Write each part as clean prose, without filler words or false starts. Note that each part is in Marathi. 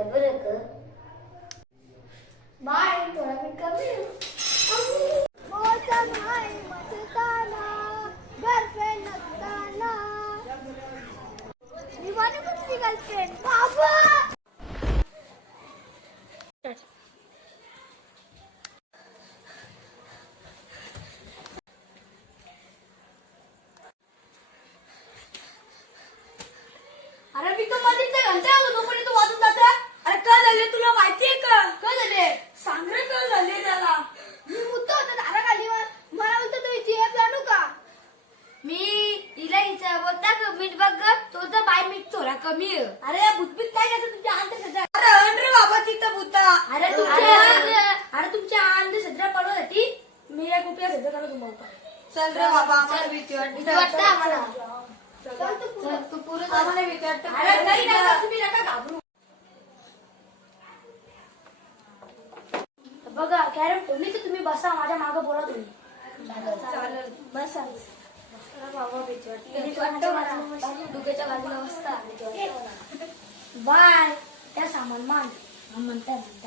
लागत बरं का. बाय थोडा मी कमी मौसम है मस्ताना गर्लफ्रेंड नसताना दीवाने को तुझी गर्लफ्रेंड बाबा. अरे मी तर मध्येच घंटा आलो तोपर्यंत तू वाजून जात. अरे काय झाले तुला माहितीये का? काय झाले सांग रे. काय झाले त्याला? मी मुद्दा होता दारा खालीवर मला बोलतो तू जीएफ जाणू का. मी हिला हिचा बोलता का मीठ बघ ग, तो तर बाय मीठ थोडा कमी आहे. अरे भूतबीत काय नसतं तुमच्या अंधश्रद्धा. अरे रे बाबा तिथं भूता. अरे तुमच्या अंधश्रद्धा पडवण्यासाठी मी एक उपाय सध्या त्याला तुम्हाला. चल रे बाबा आम्हाला भीती वाटते आम्हाला. चल तू पुढे आम्हाला भीती वाटते. अरे काही नाही तुम्ही नका घाबरू. बघा कॅरम ठेवली तर तुम्ही बसा माझ्या मागे बोला तुम्ही. चालेल बसा. बाबा भीती वाटते. डुक्याच्या बाजूला बसता. बाय त्या सामान मान म्हणतात.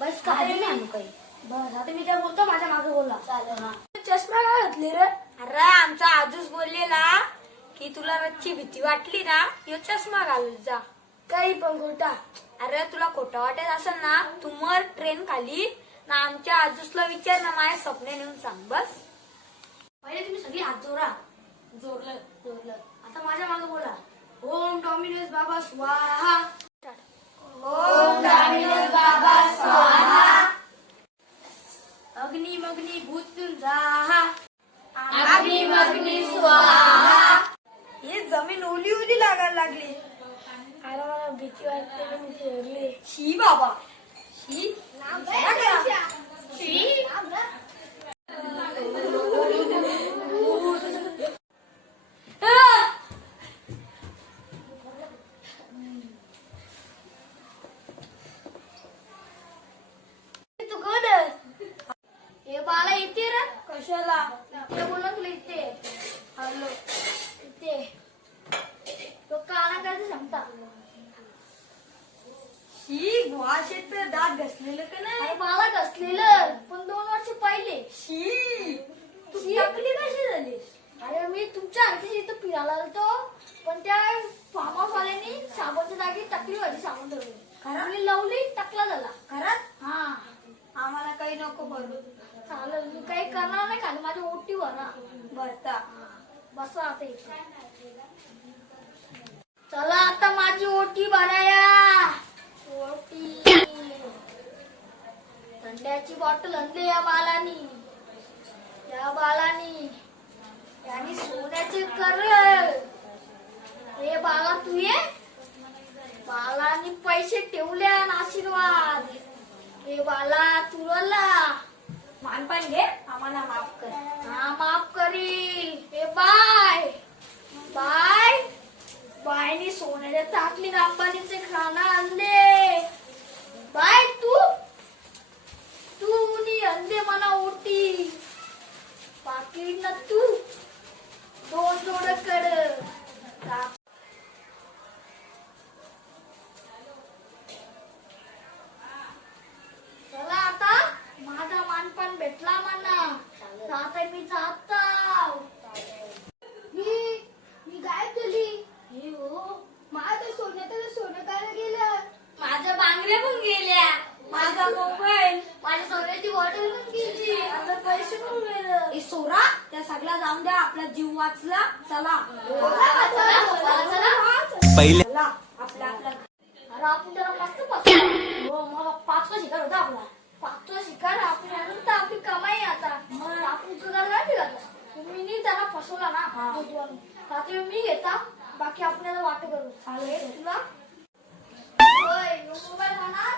बस काही नाही काही. बस आता मी काय बोलतो माझ्या मागे बोला. चालेल. चष्मा काय घातली रे? अरे आमचा आजूच बोललेला की तुला रच्ची भीती वाटली ना यो चष्मा घालून जा. काही पण खोटा. अरे तुला खोटं वाटत असेल ना तू मर ट्रेन खाली ना आमच्या आजूसला विचार ना माझ्या स्वप्ने नेऊन सांग. बस पहिले तुम्ही सगळी हात जोरा. जोरलं. आता माझ्या मागे बोला. ओम डॉमिनोज बाबा स्वाहा. ओम डॉमिनोज बाबा स्वाहा. अग्नि मग्नी भूतून जाहा. अग्नि मग्नी स्वाहा. हे जमीन ओली लागायला लागली. अरे मला भीती वाटते मी फिरले. शी बाबा शी. तू कोण हे बाला येते रे कशाला. ते बोलला तुला इथे. हॅलो इथे तो काळा काय सांगता. शी वाशेत दात घसलेलं का नाही. मला घसलेलं पण 2 वर्ष पहिले. शी तू टकली कशी झाली. अरे मी तुमच्या आणखी इथं फिरायला आलतो पण त्या फार्म हाऊस वाल्यांनी साबणच्या जागी टकली भाजी सांगून ठेवली. मी लावली टकला झाला. खरंच. हा आम्हाला काही नको भरू. चालेल मी काही करणार नाही. खाली माझी ओटी भरा भरता. बसा आता इथे. चला आता माझी ओटी भराया. ओटी थंड्याची बॉटल आणली या बालानी. या बालानी यांनी सोन्याचे कर. हे बाला तू ये. बालानी पैसे ठेवले आणि आशीर्वाद. हे बाला तुरला मानपान घे आम्हाला माफ कर. हा माफ करील. हे बाय बाय बायनी सोन्याच्या टाकली अंबानीचे खाना आणले. बाय तू अंदे मला ओटी पाकिट ना तू 2 जोड कर. चला आता माझा मानपान भेटला म्हणा. आता मी जाता. मी गायब झाली. हे हो माझं सोनं काय गेलं. माझ्या बांगड्या पण गेल्या. माझा मोबाईल माझ्या सोन्याची बॉटल पण गेली. आता पैसे पण गेले. सोरा त्या सगळ्या जाऊन द्या. आपला जीव वाचला. चला पहिले आपला अरे आपण जरा मस्त फसलो. हो मग 5वा शिकार होता आपला. 5वा शिकार आपण आपली कमाई. आता मग आपण तुला नाही फिरत. तुम्ही नी त्याला फसवला ना. रात्री मी घेता बाकी आपल्याला वाट करू. चालेल तुला मोबाईल म्हणा.